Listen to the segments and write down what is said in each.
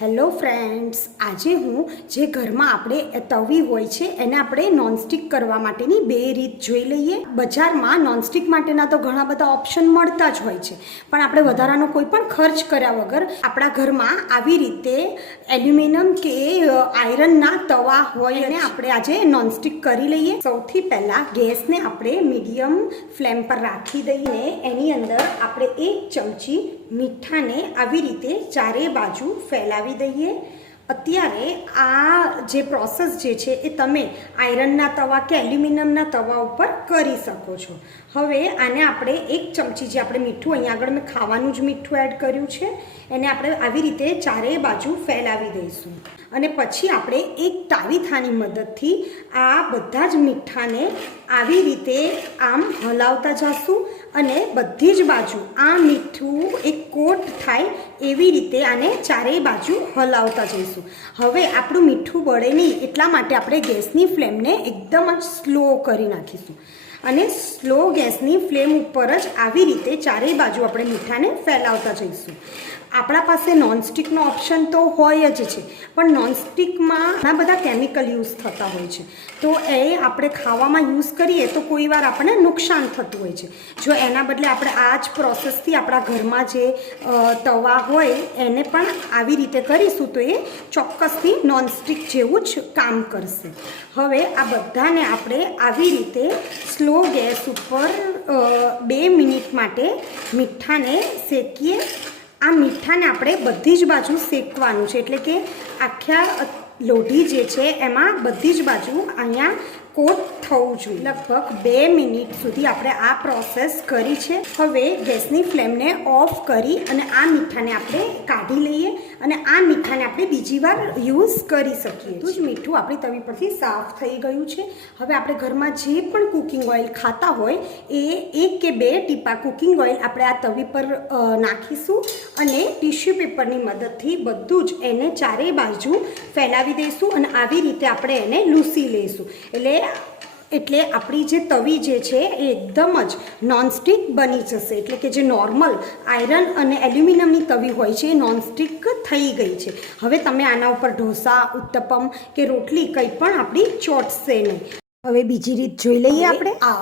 Hello friends, આજે હું જે ઘરમાં આપણે તવી હોય છે એને આપણે નોનસ્ટિક કરવા માટેની બે રીત જોઈ લઈએ. બજારમાં નોનસ્ટિક માટેના તો ઘણા બધા ઓપ્શન મળતા જ હોય છે, પણ આપણે વધારાનો કોઈ પણ ખર્ચ કર્યા વગર આપણા ઘરમાં આવી રીતે એલ્યુમિનિયમ કે આયરનના તવા હોય એને આપણે આજે નોનસ્ટિક કરી લઈએ. સૌથી પહેલાં ગેસને આપણે મીડિયમ ફ્લેમ પર રાખી દઈએ. એની અંદર આપણે 1 ચમચી મીઠાને આવી રીતે ચારે બાજુ ફેલાવી દઈએ. અત્યારે આ જે પ્રોસેસ જે છે એ તમે આયરનના તવા કે એલ્યુમિનિયમના તવા ઉપર કરી શકો છો. હવે આને આપણે 1 ચમચી જે આપણે મીઠું, અહીંયા આગળ મેં ખાવાનું જ મીઠું એડ કર્યું છે, એને આપણે આવી રીતે ચારેય બાજુ ફેલાવી દઈશું. અને પછી આપણે એક તાવીથાની મદદથી આ બધા જ મીઠાને આવી રીતે આમ હલાવતા જઈશું અને બધી જ બાજુ આ મીઠું એક કોટ થાય એવી રીતે આને ચારેય બાજુ હલાવતા જઈશું. હવે આપણું મીઠું બળે નહીં એટલા માટે આપણે ગેસની ફ્લેમને એકદમ જ સ્લો કરી નાખીશું અને સ્લો ગેસની ફ્લેમ ઉપર જ આવી રીતે ચારેય બાજુ આપણે મીઠાને ફેલાવતા જઈશું. આપણા પાસે નોનસ્ટિકનો ઓપ્શન તો હોય જ છે, પણ નોનસ્ટિકમાં ઘણા બધા કેમિકલ યુઝ થતા હોય છે, તો એ આપણે ખાવામાં યુઝ કરીએ તો કોઈ વાર આપણને નુકસાન થતું હોય છે. જો એના બદલે આપણે આ જ પ્રોસેસથી આપણા ઘરમાં જે તવા હોય એને પણ આવી રીતે કરીશું તો એ ચોક્કસથી નોનસ્ટિક જેવું જ કામ કરશે. હવે આ બધાને આપણે આવી રીતે સ્લો ગેસ ઉપર 2 મિનિટ માટે મીઠાને શેકીએ. આ મીઠાને આપણે બધી જ બાજુ શેકવાનું છે, એટલે કે આખા લોઢી જે છે એમાં બધી જ બાજુ અહીંયા કોટ થવું જોઈએ. લગભગ 2 મિનિટ સુધી આપણે આ પ્રોસેસ કરી છે. હવે ગેસની ફ્લેમને ઓફ કરી અને આ મીઠાને આપણે કાઢી લઈએ અને આ મીઠાને આપણે બીજી વાર યુઝ કરી શકીએ. બધું જ મીઠું આપણી તવી પરથી સાફ થઈ ગયું છે. હવે આપણે ઘરમાં જે પણ કુકિંગ ઓઇલ ખાતા હોય એ 1 કે 2 ટીપા કુકિંગ ઓઇલ આપણે આ તવી પર નાખીશું અને ટિશ્યુ પેપરની મદદથી બધું જ એને ચારેય બાજુ ફેલાવી દઈશું અને આવી રીતે આપણે એને લૂસી લઈશું. એટલે આપણી જે તવી જે છે એ એકદમ જ નોનસ્ટિક બની જશે. એટલે કે જે નોર્મલ આયરન અને એલ્યુમિનિયમની તવી હોય છે એ નોનસ્ટિક થઈ ગઈ છે. હવે તમે આના ઉપર ઢોસા, ઉત્તપમ કે રોટલી કંઈ પણ આપણી ચોટશે નહીં. હવે બીજી રીત જોઈ લઈએ આપણે. આ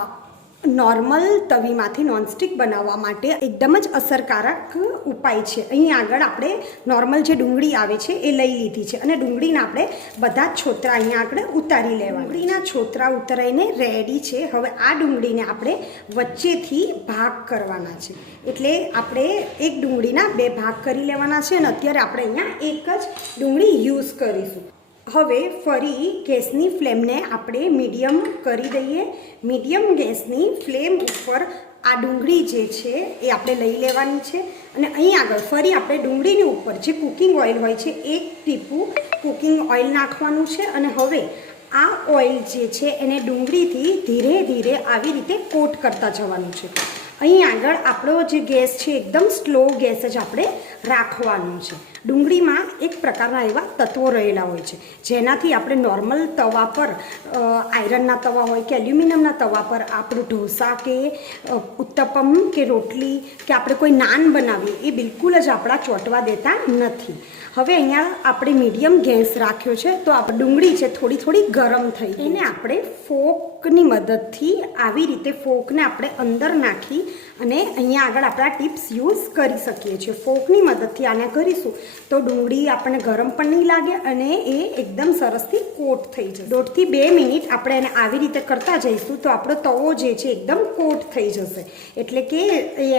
નોર્મલ તવીમાંથી નોનસ્ટિક બનાવવા માટે એકદમ જ અસરકારક ઉપાય છે. અહીં આગળ આપણે નોર્મલ જે ડુંગળી આવે છે એ લઈ લીધી છે અને ડુંગળીને આપણે બધા જ છોતરા અહીંયા આગળ ઉતારી લેવા. ડુંગળીના છોતરા ઉતરાઈને રેડી છે. હવે આ ડુંગળીને આપણે વચ્ચેથી ભાગ કરવાના છે, એટલે આપણે એક ડુંગળીના 2 ભાગ કરી લેવાના છે અને અત્યારે આપણે અહીંયા એક જ ડુંગળી યુઝ કરીશું. હવે ફરી ગેસની ફ્લેમને આપણે મીડિયમ કરી દઈએ. મીડિયમ ગેસની ફ્લેમ ઉપર આ ડુંગળી જે છે એ આપણે લઈ લેવાની છે અને અહીં આગળ ફરી આપણે ડુંગળીની ઉપર જે કુકિંગ ઓઇલ હોય છે 1 ટીપું કુકિંગ ઓઇલ નાખવાનું છે અને હવે આ ઓઇલ જે છે એને ડુંગળીથી ધીરે ધીરે આવી રીતે કોટ કરતા જવાનું છે. અહીં આગળ આપણો જે ગેસ છે એકદમ સ્લો ગેસ જ આપણે રાખવાનું છે. ડુંગળીમાં એક પ્રકારના એવા તત્વો રહેલા હોય છે જેનાથી આપણે નોર્મલ તવા પર આયરનના તવા હોય કે એલ્યુમિનિયમના તવા પર આપણું ઢોસા કે ઉત્તપમ કે રોટલી કે આપણે કોઈ નાન બનાવીએ એ બિલકુલ જ આપણા ચોંટવા દેતા નથી. હવે અહીંયા આપણે મીડિયમ ગેસ રાખ્યો છે તો આ ડુંગળી છે થોડી ગરમ થઈ એને આપણે ફોકની મદદથી આવી રીતે ફોકને આપણે અંદર નાખી અને અહીંયા આગળ આપણા ટિપ્સ યુઝ કરી શકીએ છીએ. ફોકની મદદથી આને કરીશું તો ડુંગળી આપણને ગરમ પણ નહીં લાગે અને એ એકદમ સરસથી કોટ થઈ જશે. 1.5 થી 2 મિનિટ આપણે એને આવી રીતે કરતા જઈશું તો આપણો તવો જે છે એકદમ કોટ થઈ જશે, એટલે કે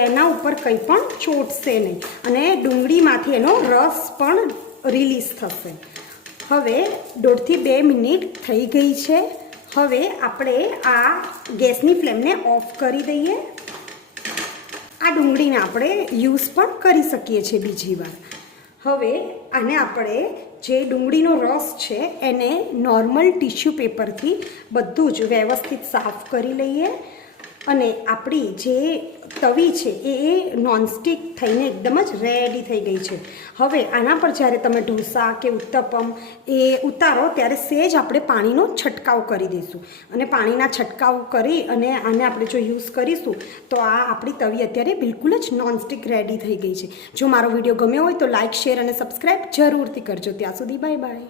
એના ઉપર કંઈ પણ ચોટશે નહીં અને ડુંગળીમાંથી એનો રસ પણ રિલીઝ થશે. હવે 1.5 થી 2 મિનિટ થઈ ગઈ છે. હવે આપણે આ ગેસની ફ્લેમને ઓફ કરી દઈએ. આ ડુંગળીને આપણે યુઝ પણ કરી શકીએ છીએ બીજી વાર. હવે આને આપણે જે ડુંગળીનો રસ છે એને નોર્મલ ટિશ્યુ પેપરથી બધું જ વ્યવસ્થિત સાફ કરી લઈએ અને આપણી જે તવી છે એ નોનસ્ટિક થઈને એકદમ જ રેડી થઈ ગઈ છે. હવે આના પર જ્યારે તમે ઢોસા કે ઉત્તપમ એ ઉતારો ત્યારે સહેજ આપણે પાણીનો છંટકાવ કરી દઈશું. અને પાણીના છંટકાવ કરી અને આને આપણે જો યુઝ કરીશું તો આ આપણી તવી અત્યારે બિલકુલ જ નોનસ્ટિક રેડી થઈ ગઈ છે. જો મારો વિડીયો ગમ્યો હોય તો લાઇક, શેર અને સબસ્ક્રાઈબ જરૂરથી કરજો. ત્યાં સુધી બાય બાય.